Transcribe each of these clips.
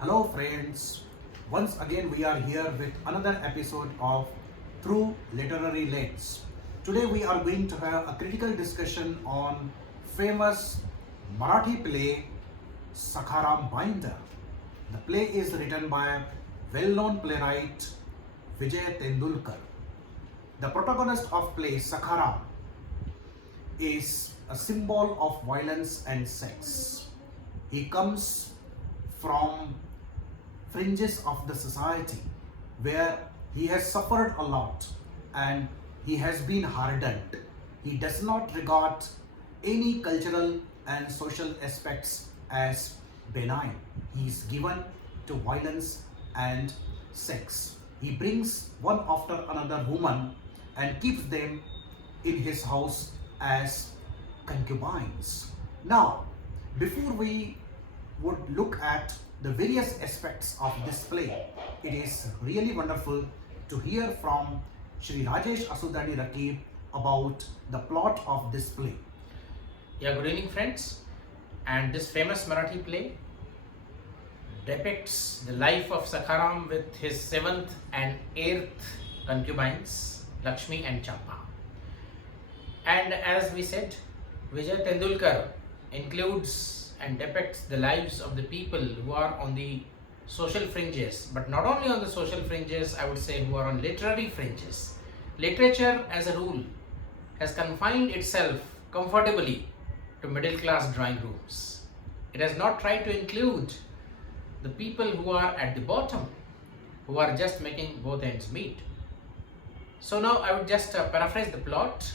Hello friends, once again we are here with another episode of Through Literary Lens. Today we are going to have a critical discussion on famous Marathi play Sakharam Binder. The play is written by well-known playwright Vijay Tendulkar. The protagonist of play Sakharam is a symbol of violence and sex. He comes from fringes of the society where he has suffered a lot and he has been hardened. He does not regard any cultural and social aspects as benign. He is given to violence and sex. He brings one after another woman and keeps them in his house as concubines. Now, before we would look at the various aspects of this play, it is really wonderful to hear from Shri Rajesh Asudani Raqeeb about the plot of this play. Yeah, good evening friends. And this famous Marathi play depicts the life of Sakharam with his 7th and 8th concubines, Lakshmi and Champa. And as we said, Vijay Tendulkar includes and depicts the lives of the people who are on the social fringes, but not only on the social fringes, I would say who are on literary fringes. Literature as a rule has confined itself comfortably to middle class drawing rooms. It has not tried to include the people who are at the bottom, who are just making both ends meet. So now I would just paraphrase the plot.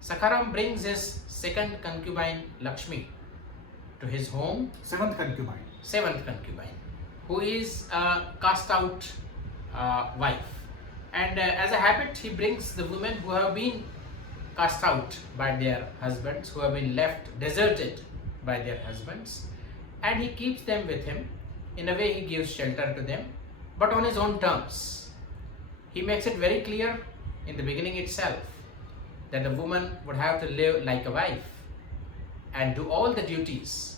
Sakharam brings his 2nd concubine Lakshmi to his home. 7th concubine. 7th concubine, who is a cast out wife. And as a habit, he brings the women who have been cast out by their husbands, who have been left deserted by their husbands, and he keeps them with him. In a way, he gives shelter to them, but on his own terms. He makes it very clear in the beginning itself that the woman would have to live like a wife and do all the duties,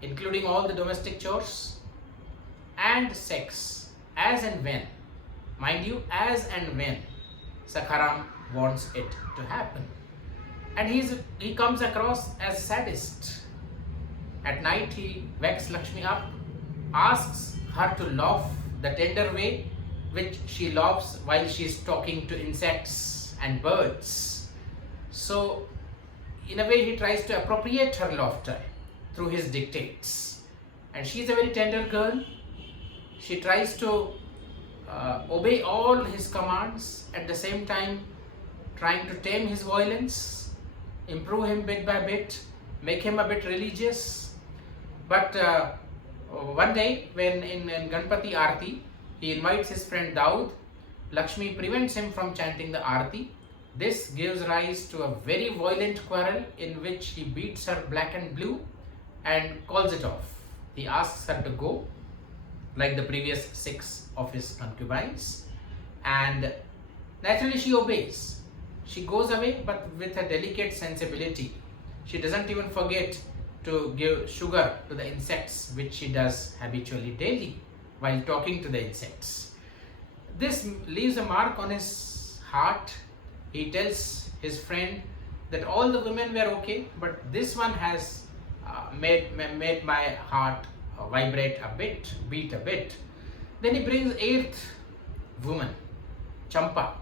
including all the domestic chores and sex, as and when, mind you, as and when Sakharam wants it to happen. And he comes across as sadist. At night he wakes Lakshmi up, asks her to love the tender way which she loves while she is talking to insects and birds. So in a way he tries to appropriate her laughter through his dictates. And she is a very tender girl. She tries to obey all his commands, at the same time trying to tame his violence, improve him bit by bit, make him a bit religious. But one day when in Ganpati Aarti, he invites his friend Daud. Lakshmi prevents him from chanting the Aarti. This gives rise to a very violent quarrel in which he beats her black and blue and calls it off. He asks her to go, like the previous 6 of his concubines, and naturally she obeys. She goes away, but with a delicate sensibility. She doesn't even forget to give sugar to the insects, which she does habitually daily while talking to the insects. This leaves a mark on his heart. He tells his friend that all the women were okay, but this one has made my heart vibrate a bit, beat a bit. Then he brings 8th woman, Champa.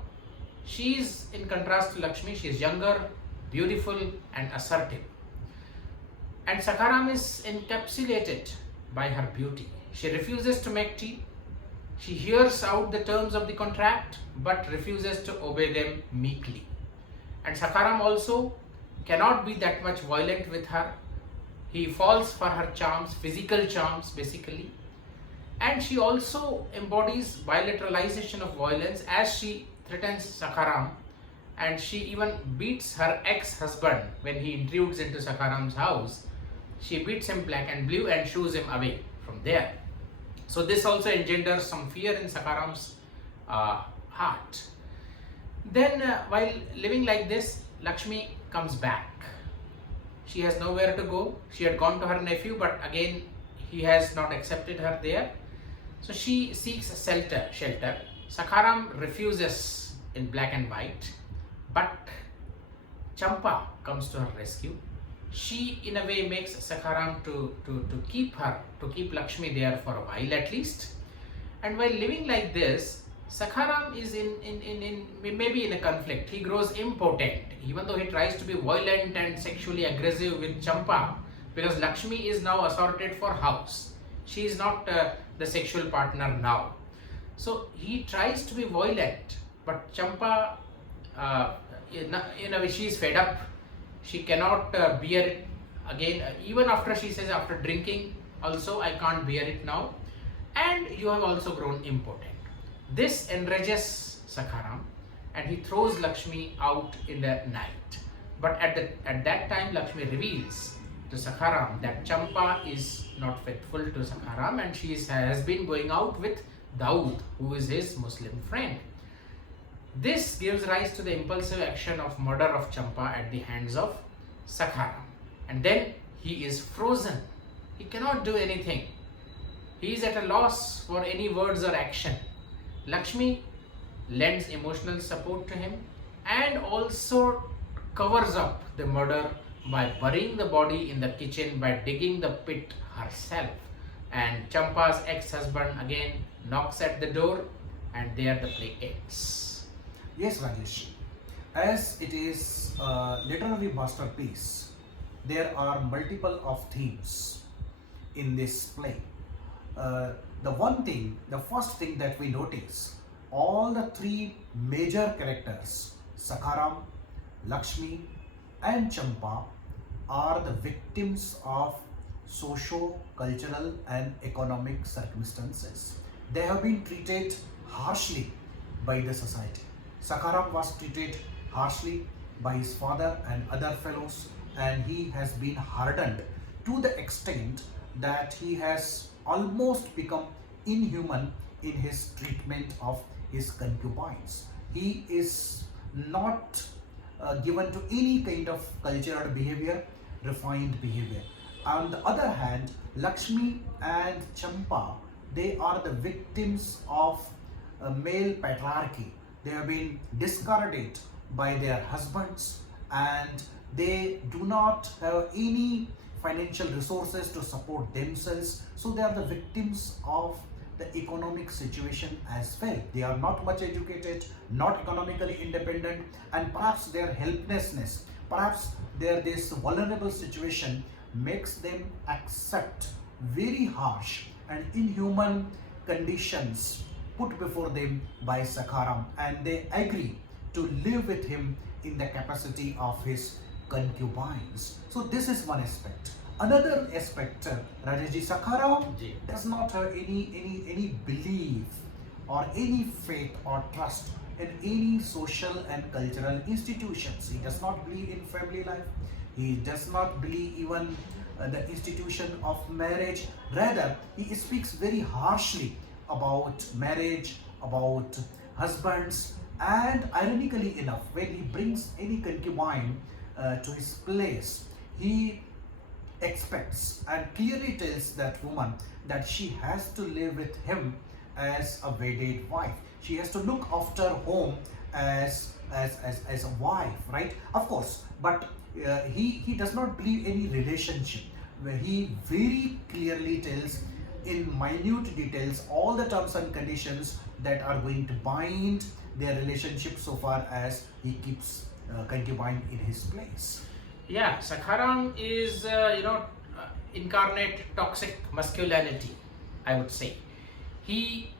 She is in contrast to Lakshmi. She is younger, beautiful and assertive. And Sakharam is encapsulated by her beauty. She refuses to make tea. She hears out the terms of the contract but refuses to obey them meekly. And Sakharam also cannot be that much violent with her. He falls for her charms, physical charms basically. And she also embodies bilateralization of violence as she threatens Sakharam, and she even beats her ex-husband when he intrudes into Sakharam's house. She beats him black and blue and shoos him away from there. So this also engenders some fear in Sakharam's heart. Then while living like this, Lakshmi comes back. She has nowhere to go. She had gone to her nephew, but again he has not accepted her there. So she seeks a shelter. Sakharam refuses in black and white, but Champa comes to her rescue. She in a way makes Sakharam to keep Lakshmi there for a while at least. And while living like this, Sakharam is in maybe in a conflict. He grows impotent, even though he tries to be violent and sexually aggressive with Champa, because Lakshmi is now assorted for house. She is not the sexual partner now. So he tries to be violent, but Champa, in a way, she is fed up. She cannot bear it again. Even after she says, after drinking, also I can't bear it now. And you have also grown impotent. This enrages Sakharam, and he throws Lakshmi out in the night. But at that time, Lakshmi reveals to Sakharam that Champa is not faithful to Sakharam, and she has been going out with Daud, who is his Muslim friend. This gives rise to the impulsive action of murder of Champa at the hands of Sakharam. And then he is frozen. He cannot do anything. He is at a loss for any words or action. Lakshmi lends emotional support to him and also covers up the murder by burying the body in the kitchen, by digging the pit herself. And Champa's ex-husband again knocks at the door, and there the play ends. Yes, Rajesh. As it is a literary masterpiece, there are multiple of themes in this play. The first thing that we notice, all the three major characters, Sakharam, Lakshmi and Champa, are the victims of socio-cultural and economic circumstances. They have been treated harshly by the society. Sakharam was treated harshly by his father and other fellows, and he has been hardened to the extent that he has almost become inhuman in his treatment of his concubines. He is not given to any kind of cultured behavior, refined behavior. On the other hand, Lakshmi and Champa, they are the victims of male patriarchy. They have been discarded by their husbands, and they do not have any financial resources to support themselves. So they are the victims of the economic situation as well. They are not much educated, not economically independent, and perhaps their helplessness, perhaps this vulnerable situation makes them accept very harsh and inhuman conditions put before them by Sakharam, and they agree to live with him in the capacity of his concubines. So this is one aspect. Another aspect, Rajeshji, Sakharam does not have any belief or any faith or trust in any social and cultural institutions. He does not believe in family life. He does not believe even the institution of marriage. Rather, he speaks very harshly about marriage, about husbands, and ironically enough, when he brings any concubine to his place, he expects and clearly tells that woman that she has to live with him as a wedded wife. She has to look after home as a wife, right? Of course, but he does not believe any relationship, where he very clearly tells in minute details all the terms and conditions that are going to bind their relationship so far as he keeps concubine in his place. Yeah, Sakharam is, incarnate toxic masculinity, I would say. He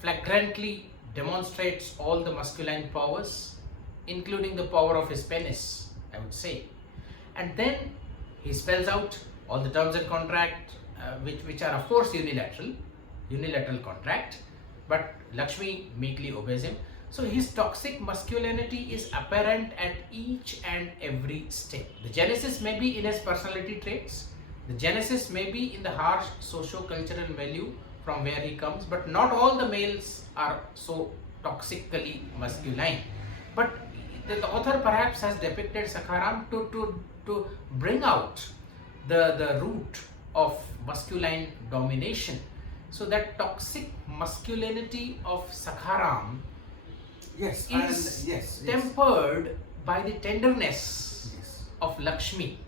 flagrantly demonstrates all the masculine powers, including the power of his penis, I would say. And then he spells out all the terms and contract, which are of course unilateral contract, but Lakshmi meekly obeys him. So his toxic masculinity is apparent at each and every step. The genesis may be in his personality traits, the genesis may be in the harsh socio-cultural value from where he comes, but not all the males are so toxically masculine. But the author perhaps has depicted Sakharam to bring out the root of masculine domination. So that toxic masculinity of Sakharam Yes, is yes, tempered by the tenderness yes. of Lakshmi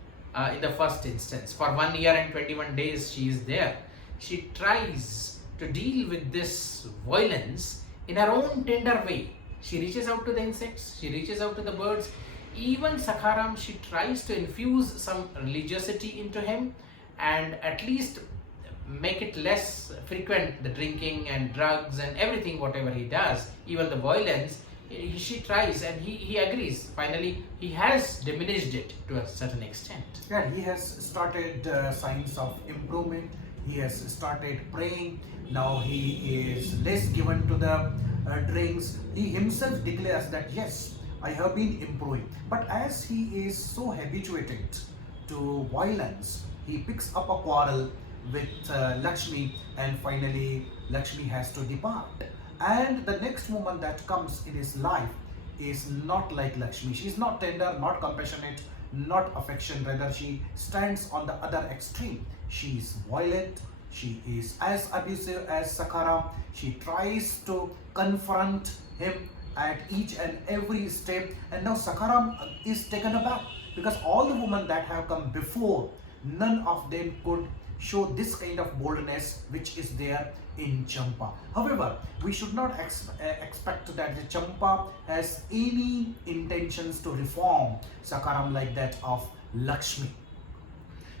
in the first instance. For 1 year and 21 days she is there. She tries to deal with this violence in her own tender way. She reaches out to the insects, she reaches out to the birds. Even Sakharam, she tries to infuse some religiosity into him and at least make it less frequent, the drinking and drugs and everything, whatever he does, even the violence. She tries and he agrees. Finally, he has diminished it to a certain extent. Yeah, he has started signs of improvement. He has started praying. Now he is less given to the drinks. He himself declares that yes, I have been improving. But as he is so habituated to violence, he picks up a quarrel with Lakshmi, and finally Lakshmi has to depart. And the next woman that comes in his life is not like Lakshmi. She is not tender, not compassionate, not affection. Rather, she stands on the other extreme. She is violent. She is as abusive as Sakharam. She tries to confront him at each and every step. And now Sakharam is taken aback because all the women that have come before, none of them could show this kind of boldness which is there in Champa. However, we should not expect that the Champa has any intentions to reform Sakharam like that of Lakshmi.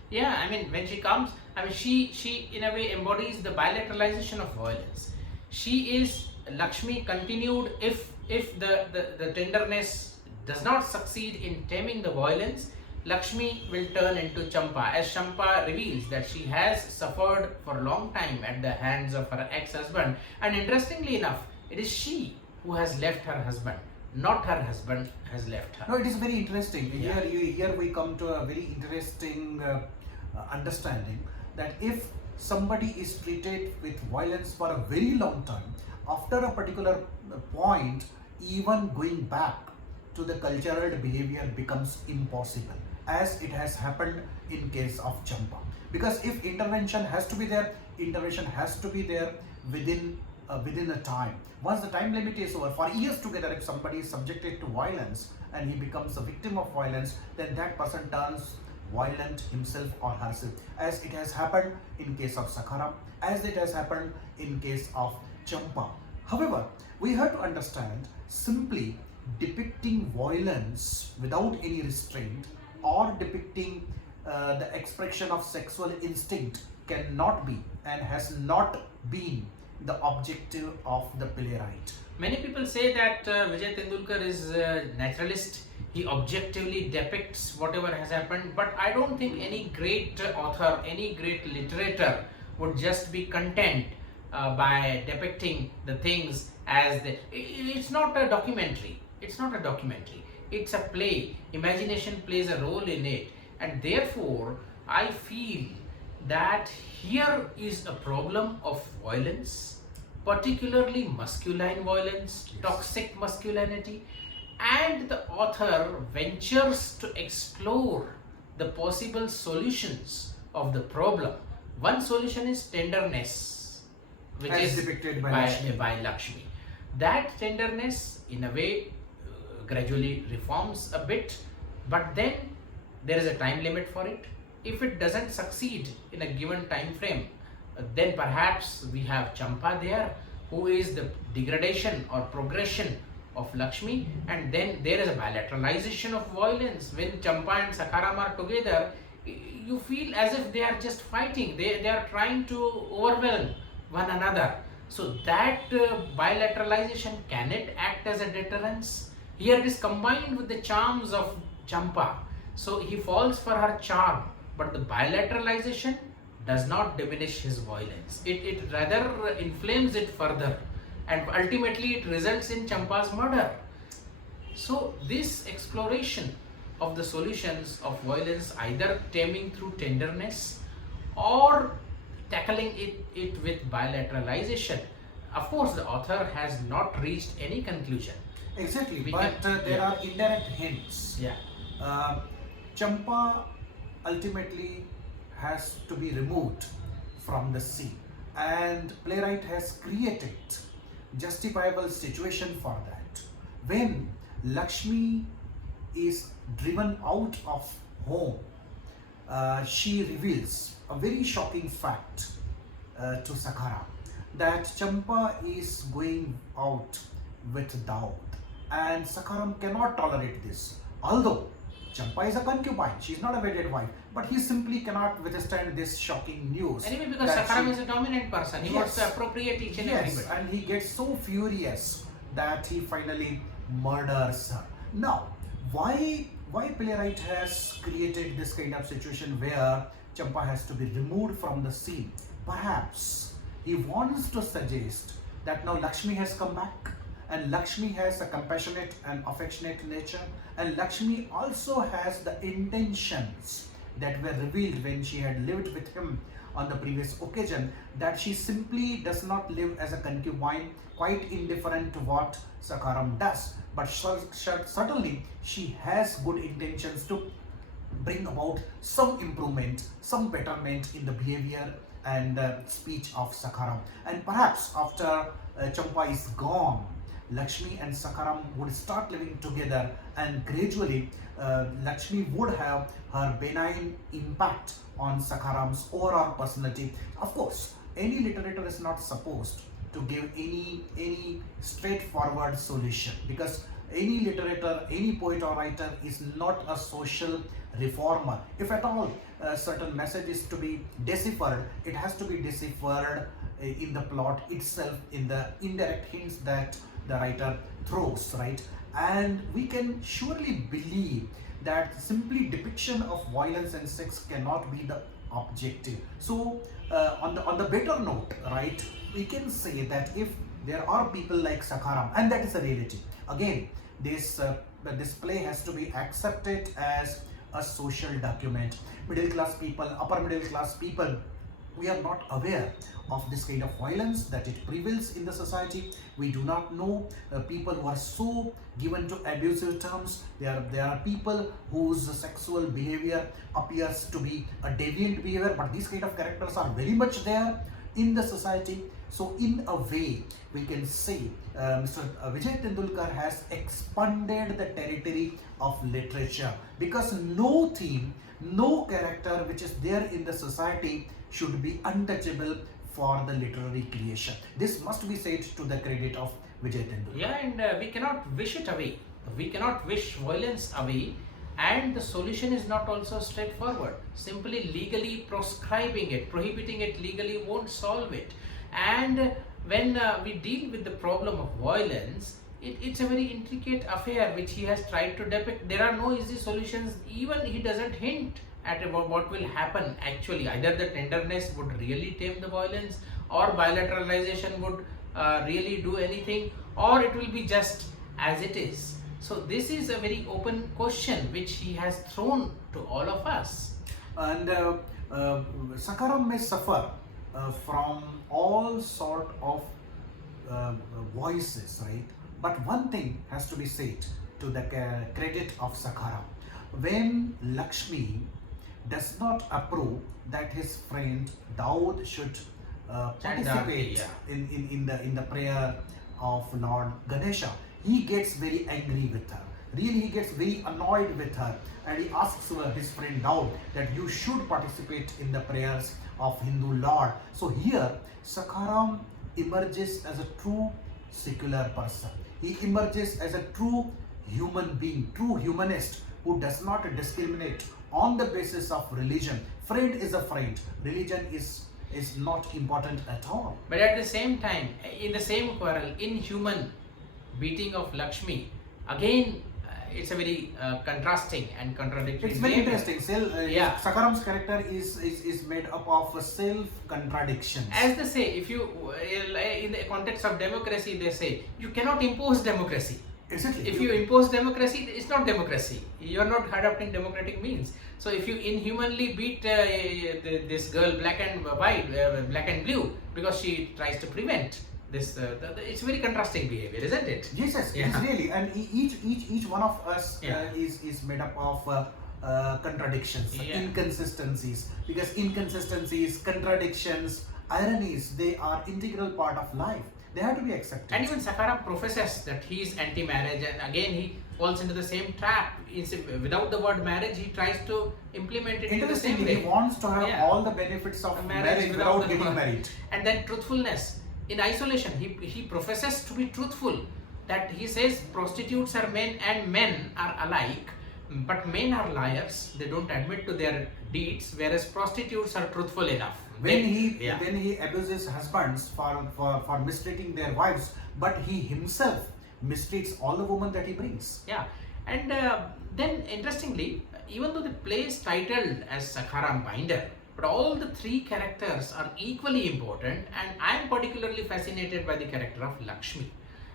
Yeah, I mean, when she comes, I mean, she in a way embodies the bilateralization of violence. She is Lakshmi continued. If the tenderness does not succeed in taming the violence, Lakshmi will turn into Champa, as Champa reveals that she has suffered for a long time at the hands of her ex-husband. And interestingly enough, it is she who has left her husband, not her husband has left her. No, it is very interesting. Yeah. Here we come to a very interesting understanding that if somebody is treated with violence for a very long time, after a particular point, even going back to the cultural behavior becomes impossible, as it has happened in case of Champa. Because if intervention has to be there, intervention has to be there within a time. Once the time limit is over, for years together, if somebody is subjected to violence and he becomes a victim of violence, then that person turns violent himself or herself, as it has happened in case of Sakharam, as it has happened in case of Champa. However, we have to understand, simply depicting violence without any restraint or depicting the expression of sexual instinct cannot be and has not been the objective of the playwright. Many people say that Vijay Tendulkar is a naturalist. He objectively depicts whatever has happened, but I don't think any great author, any great literator would just be content by depicting the things as they. It's not a documentary. It's not a documentary. It's a play. Imagination plays a role in it, and therefore I feel that here is a problem of violence, particularly masculine violence, Yes. toxic masculinity, and the author ventures to explore the possible solutions of the problem. One solution is tenderness, which As is depicted by Lakshmi. That tenderness, in a way, gradually reforms a bit, but then there is a time limit for it. If it doesn't succeed in a given time frame, then perhaps we have Champa there, who is the degradation or progression of Lakshmi, and then there is a bilateralization of violence. When Champa and Sakharam are together, you feel as if they are just fighting, they are trying to overwhelm one another. So that bilateralization, can it act as a deterrence? Here it is combined with the charms of Champa. So he falls for her charm, but the bilateralization does not diminish his violence. It rather inflames it further, and ultimately it results in Champa's murder. So this exploration of the solutions of violence, either taming through tenderness or tackling it with bilateralization, of course the author has not reached any conclusion. Exactly, We but can- there yeah. are indirect hints. Yeah. Champa ultimately has to be removed from the scene, and playwright has created justifiable situation for that. When Lakshmi is driven out of home, she reveals a very shocking fact to Sakharam, that Champa is going out with Daud, and Sakharam cannot tolerate this. Although Champa is a concubine, she is not a wedded wife, but he simply cannot withstand this shocking news. Anyway, because Sakharam is a dominant person, he wants to appropriate each and everybody. And he gets so furious that he finally murders her. Now, why playwright has created this kind of situation where Champa has to be removed from the scene? Perhaps he wants to suggest that now Lakshmi has come back, and Lakshmi has a compassionate and affectionate nature, and Lakshmi also has the intentions that were revealed when she had lived with him on the previous occasion, that she simply does not live as a concubine, quite indifferent to what Sakharam does, but certainly she has good intentions to bring about some improvement, some betterment in the behavior and speech of Sakharam. And perhaps after Champa is gone, Lakshmi and Sakharam would start living together, and gradually Lakshmi would have her benign impact on Sakharam's overall personality. Of course, any literature is not supposed to give any straightforward solution, because any literature, any poet or writer is not a social reformer. If at all a certain message is to be deciphered, it has to be deciphered in the plot itself, in the indirect hints that the writer throws, right? And we can surely believe that simply depiction of violence and sex cannot be the objective. So on the better note, right, we can say that if there are people like Sakharam, and that is a reality, again, this play has to be accepted as a social document. Middle class people, upper middle class people, we are not aware of this kind of violence, that it prevails in the society. We do not know people who are so given to abusive terms. There are people whose sexual behavior appears to be a deviant behavior, but these kind of characters are very much there in the society. So in a way, we can say Mr. Vijay Tendulkar has expanded the territory of literature, because no theme, no character which is there in the society should be untouchable for the literary creation. This must be said to the credit of Vijay Tendulkar. Yeah, and we cannot wish it away. We cannot wish violence away, and the solution is not also straightforward. Simply legally proscribing it, prohibiting it legally won't solve it. And when we deal with the problem of violence, it's a very intricate affair which he has tried to depict. There are no easy solutions. Even he doesn't hint at about what will happen actually. Either the tenderness would really tame the violence, or bilateralization would really do anything, or it will be just as it is. So this is a very open question which he has thrown to all of us. And Sakharam may suffer from all sort of voices, right? But one thing has to be said to the credit of Sakharam. When Lakshmi does not approve that his friend Daud should participate in the prayer of Lord Ganesha, he gets very angry with her. Really, he gets very annoyed with her, and he asks his friend Daud that you should participate in the prayers of Hindu Lord. So here, Sakharam emerges as a true secular person. He emerges as a true human being, true humanist, who does not discriminate on the basis of religion. Friend is a friend. Religion is not important at all. But at the same time, in the same quarrel, inhuman beating of Lakshmi, again, it's a very contrasting and contradictory. It's very interesting. Sakharam's character is made up of self-contradictions. As they say, if you, in the context of democracy, they say, you cannot impose democracy. Exactly. If you impose democracy, it's not democracy. You are not adopting democratic means. So if you inhumanly beat this girl black and white, black and blue, because she tries to prevent this, it's very contrasting behavior, isn't it? Yes, it's really. And each one of us is made up of contradictions, Yeah. inconsistencies, because inconsistencies, contradictions, ironies, they are integral part of life. They have to be accepted. And even Sakharam professes that he is anti-marriage, and again he falls into the same trap. Without the word marriage, he tries to implement it in the same Interestingly, way. he wants to have Yeah. all the benefits of A marriage without getting married. And then truthfulness. In isolation, he professes to be truthful. That he says prostitutes are men and men are alike, but men are liars. They don't admit to their deeds, whereas prostitutes are truthful enough. When Yeah. he abuses husbands for mistreating their wives, but he himself mistreats all the women that he brings. Yeah, and then interestingly, even though the play is titled as Sakharam Binder, but all the three characters are equally important, and I am particularly fascinated by the character of Lakshmi.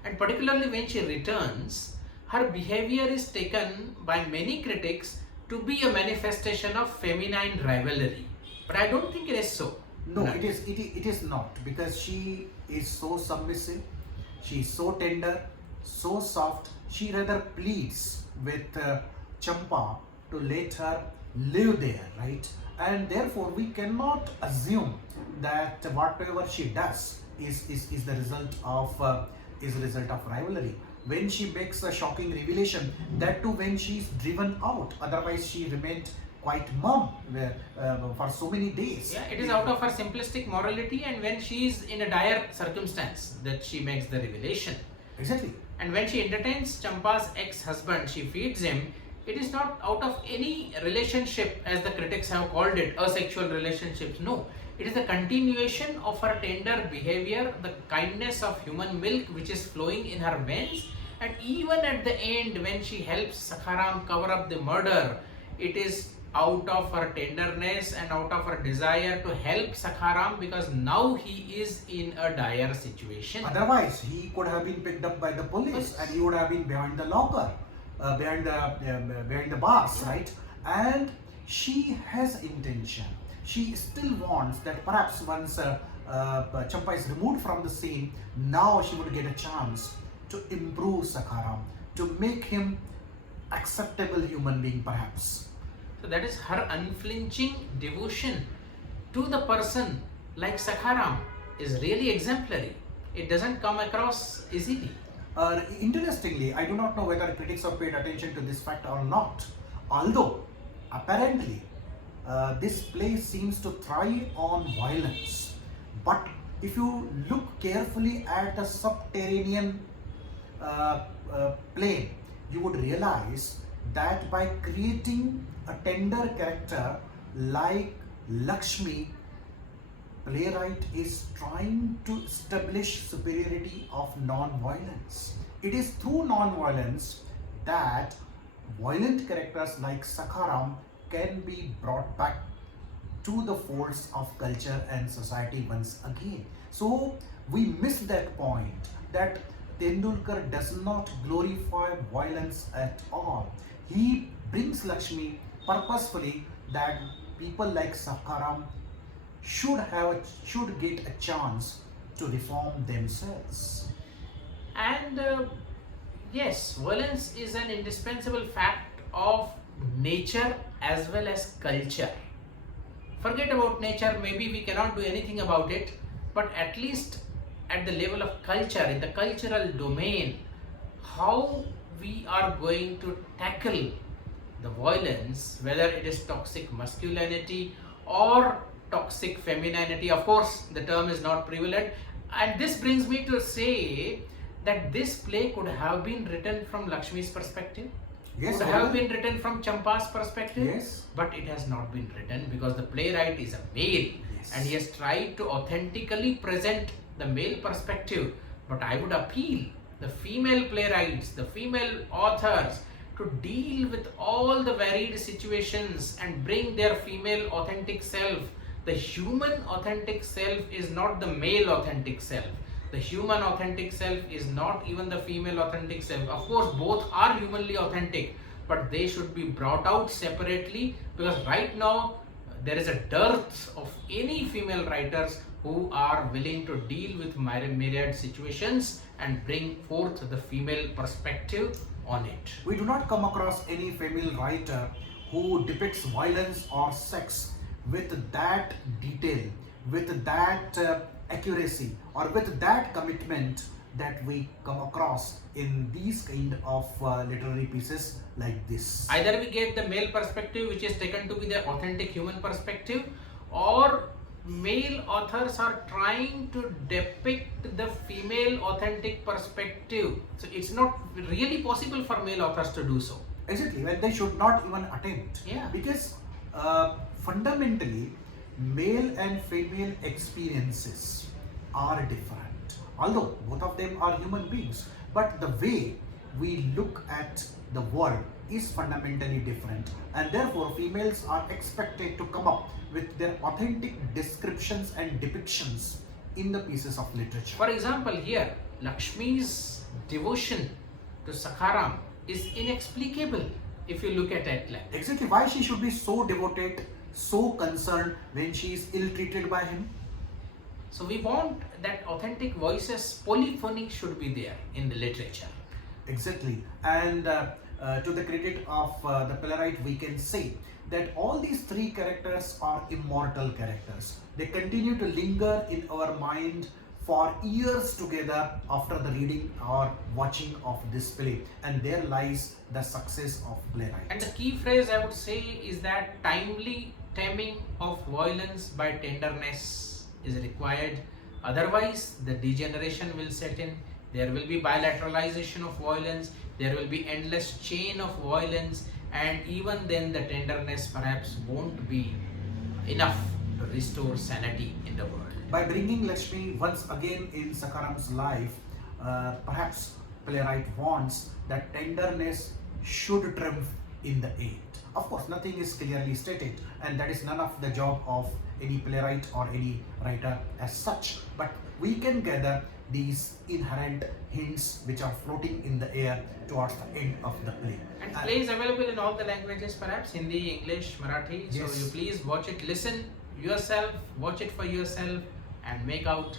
And particularly when she returns, her behavior is taken by many critics to be a manifestation of feminine rivalry. But I don't think it is so. No, it is not, because she is so submissive, she is so tender, so soft. She rather pleads with Champa to let her live there, right? And therefore we cannot assume that whatever she does is the result of rivalry. When she makes a shocking revelation, that too when she is driven out, otherwise she remained quite mum for so many days. Yeah, it is out of her simplistic morality, and when she is in a dire circumstance that she makes the revelation. Exactly. And when she entertains Champa's ex-husband, she feeds him. It is not out of any relationship, as the critics have called it, asexual relationships. No, it is a continuation of her tender behavior, the kindness of human milk which is flowing in her veins. And even at the end, when she helps Sakharam cover up the murder, it is out of her tenderness and out of her desire to help Sakharam, because now he is in a dire situation. Otherwise, he could have been picked up by the police and he would have been behind the locker, behind the bars, right? And she has intention. She still wants that perhaps once Champa is removed from the scene, now she would get a chance to improve Sakharam, to make him acceptable human being, perhaps. So that is her unflinching devotion to the person like Sakharam is really exemplary. It doesn't come across easily. Interestingly, I do not know whether critics have paid attention to this fact or not. Although, apparently, this play seems to thrive on violence. But if you look carefully at the subterranean plane, you would realize that by creating a tender character like Lakshmi, playwright is trying to establish superiority of non-violence. It is through non-violence that violent characters like Sakharam can be brought back to the folds of culture and society once again. So we miss that point, that Tendulkar does not glorify violence at all. He brings Lakshmi purposefully that people like Sakharam should get a chance to reform themselves. And yes, violence is an indispensable fact of nature as well as culture. Forget about nature, maybe we cannot do anything about it, but at least at the level of culture, in the cultural domain, how we are going to tackle the violence, whether it is toxic masculinity or toxic femininity. Of course, the term is not prevalent. And this brings me to say that this play could have been written from Lakshmi's perspective. Yes, could have been written from Champa's perspective. Yes. But it has not been written because the playwright is a male. Yes. And he has tried to authentically present the male perspective. But I would appeal the female playwrights, the female authors, to deal with all the varied situations and bring their female authentic self. The human authentic self is not the male authentic self. The human authentic self is not even the female authentic self. Of course, both are humanly authentic, but they should be brought out separately, because right now there is a dearth of any female writers who are willing to deal with myriad situations and bring forth the female perspective on it. We do not come across any female writer who depicts violence or sex with that detail, with that accuracy, or with that commitment that we come across in these kind of literary pieces like this. Either we get the male perspective, which is taken to be the authentic human perspective, or male authors are trying to depict the female authentic perspective. So it's not really possible for male authors to do so. Exactly, well, they should not even attempt. Yeah. Because fundamentally, male and female experiences are different. Although both of them are human beings, but the way we look at the world is fundamentally different, and therefore females are expected to come up with their authentic descriptions and depictions in the pieces of literature. For example, here Lakshmi's devotion to Sakharam is inexplicable if you look at it like. Exactly, why she should be so devoted, so concerned when she is ill-treated by him? So we want that authentic voices, polyphonic should be there in the literature. Exactly, and to the credit of the playwright, we can say that all these three characters are immortal characters. They continue to linger in our mind for years together after the reading or watching of this play, and there lies the success of playwright. And the key phrase I would say is that timely taming of violence by tenderness is required. Otherwise, the degeneration will set in. There will be bilateralization of violence. There will be endless chain of violence, and even then the tenderness perhaps won't be enough to restore sanity in the world. By bringing Lakshmi once again in Sakharam's life, perhaps playwright wants that tenderness should triumph in the end. Of course, nothing is clearly stated, and that is none of the job of any playwright or any writer as such. But we can gather these inherent hints which are floating in the air towards the end of the play. And play is available in all the languages, perhaps Hindi, English, Marathi. Yes. So you please watch it, listen yourself, watch it for yourself, and make out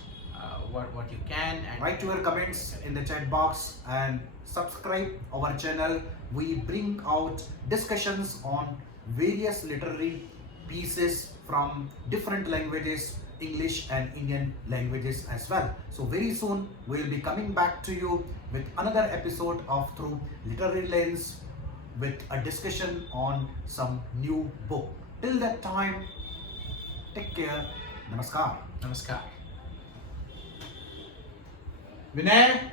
what you can. And write your comments in the chat box and subscribe our channel. We bring out discussions on various literary pieces from different languages, English and Indian languages as well. So very soon we will be coming back to you with another episode of Through Literary Lens with a discussion on some new book. Till that time, take care. Namaskar. Namaskar. Vinay.